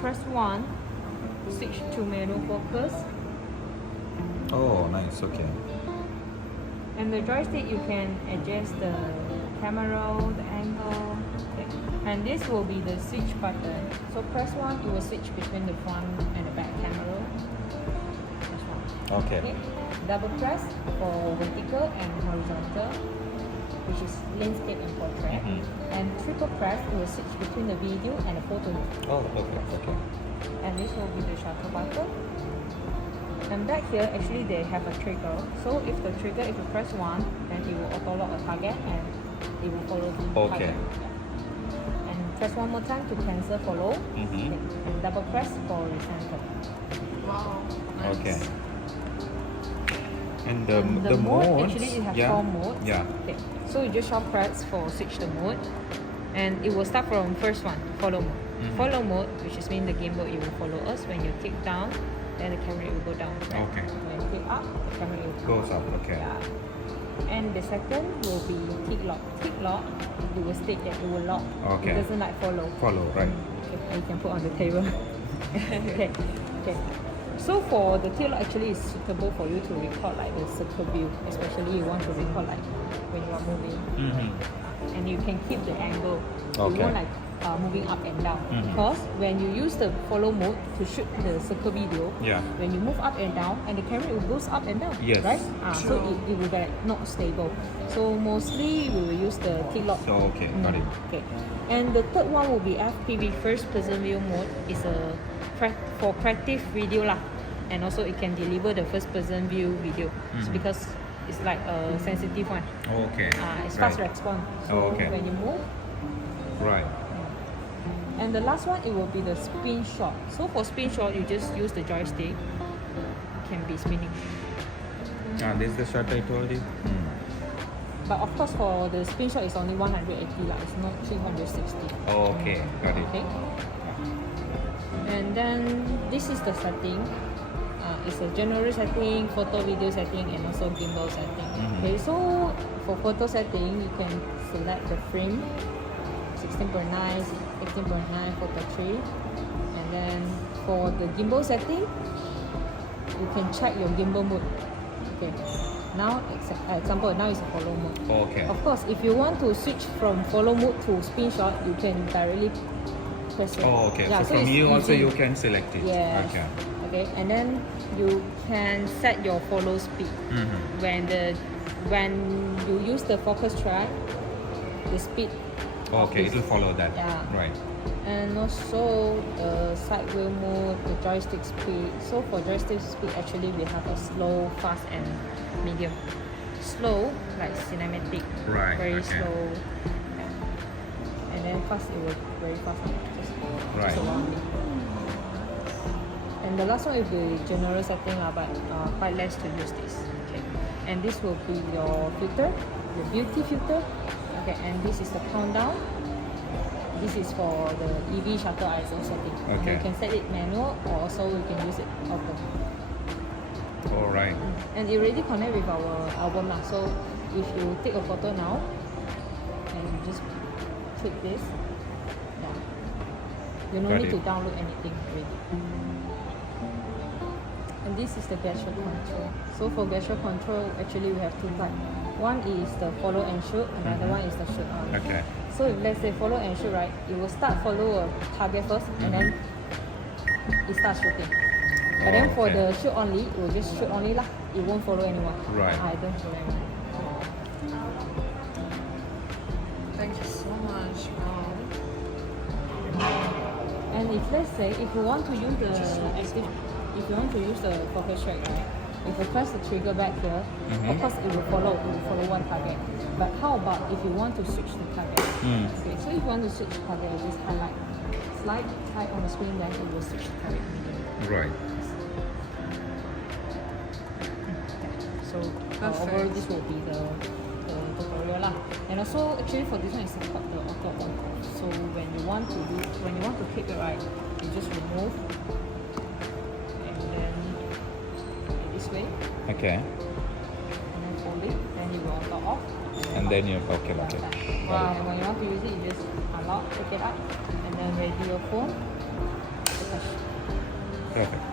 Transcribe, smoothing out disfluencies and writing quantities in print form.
press 1, switch to manual focus. Oh, nice. Okay. And the joystick, you can adjust the camera, the angle. Okay. And this will be the switch button. So press 1, it will switch between the front and the back camera. Press 1. Okay. Double press for vertical and horizontal, which is landscape and portrait. And triple press, it will switch between the video and the photo. Oh, okay. Okay. And this will be the shutter button. And back here, actually they have a trigger. So if the trigger, if you press 1, then it will auto lock a target and it will follow the target. Yeah. And press 1 more time to cancel follow. Okay. And double press for recenter. Wow. Nice. Okay. And The mode, modes, actually it has 4 modes. Yeah. Okay. So you just short press for switch the mode. And it will start from first one, follow mode. Follow mode, which is mean the gimbal, it will follow us. When you take down, then the camera will go down. Right? Okay. When you take up, the camera will Goes up. Okay. Yeah. And the second will be tick lock. Tick lock, it will state that it will lock. Okay. It doesn't like follow. Follow, right. Okay. And you can put on the table. Okay. Okay. So for the tick lock, actually is suitable for you to record like the circle view, especially you want to record like when you are moving. And you can keep the angle. Okay. You won't like moving up and down. Because when you use the follow mode to shoot the circle video, when you move up and down, and the camera will goes up and down. Yes. Right? So it will get not stable. So mostly we will use the tick lock. So okay, got it. Okay. And the third one will be FPV, first person view mode. It's a for creative video lah. And also it can deliver the first person view video. So because it's like a sensitive one. Okay. It's fast response. So when you move. Right. And the last one, it will be the spin shot. So for spin shot, you just use the joystick. It can be spinning. This is the shot I told you. But of course, for the spin shot, it's only 180 lah. It's not 360. Oh, okay, got it. Okay. And then this is the setting. It's a general setting, photo video setting, and also gimbal setting. Okay, so for photo setting, you can select the frame 16:9, 18:9, 4:3, and then for the gimbal setting, you can check your gimbal mode. Okay. Now, example, now is a follow mode. Okay. Of course, if you want to switch from follow mode to spin shot, you can directly press it. Oh, okay. Yeah, so from you also you can select it. Yes. Okay. Okay, and then you can set your follow speed. When you use the focus track, the speed. Okay, it will follow that. Yeah. Right. And also the side wheel mode, the joystick speed. So for joystick speed, actually we have a slow, fast, and medium. Slow, like cinematic. Right. Very okay. slow. Yeah. And then fast, it will very fast. Right. Just around it. And the last one is the general setting, but quite less to use this. Okay. And this will be your filter, the beauty filter. Okay, and this is the countdown. This is for the EV shutter ISO setting. Okay. You can set it manual, or also you can use it auto. All right. And it already connect with our album now. So if you take a photo now, and you just click this, you don't need to download anything already. And this is the gesture control. So for gesture control, actually we have two types. One is the follow and shoot, another one is the shoot on. Okay. So if let's say follow and shoot, right, it will start follow a target first, and then it starts shooting. But then for the shoot only, it will just shoot only lah. It won't follow anyone. Right. I don't follow anyone. Thank you so much. And if let's say if you want to use the active, if you want to use the focus track, right? If you press the trigger back here, of course it will follow one target. But how about if you want to switch the target? Okay, so if you want to switch the target, you just highlight, slide tight on the screen, then it will switch the target immediately. Right. So overall, this will be the tutorial lah. And also, actually for this one, it's called the auto on. So when you want to click it, right, you just remove. Way. Okay. And then fold it, then you will auto off. And then you okay. Wow. And when you want to use it, you just unlock, take it up, and then ready your phone. And Perfect.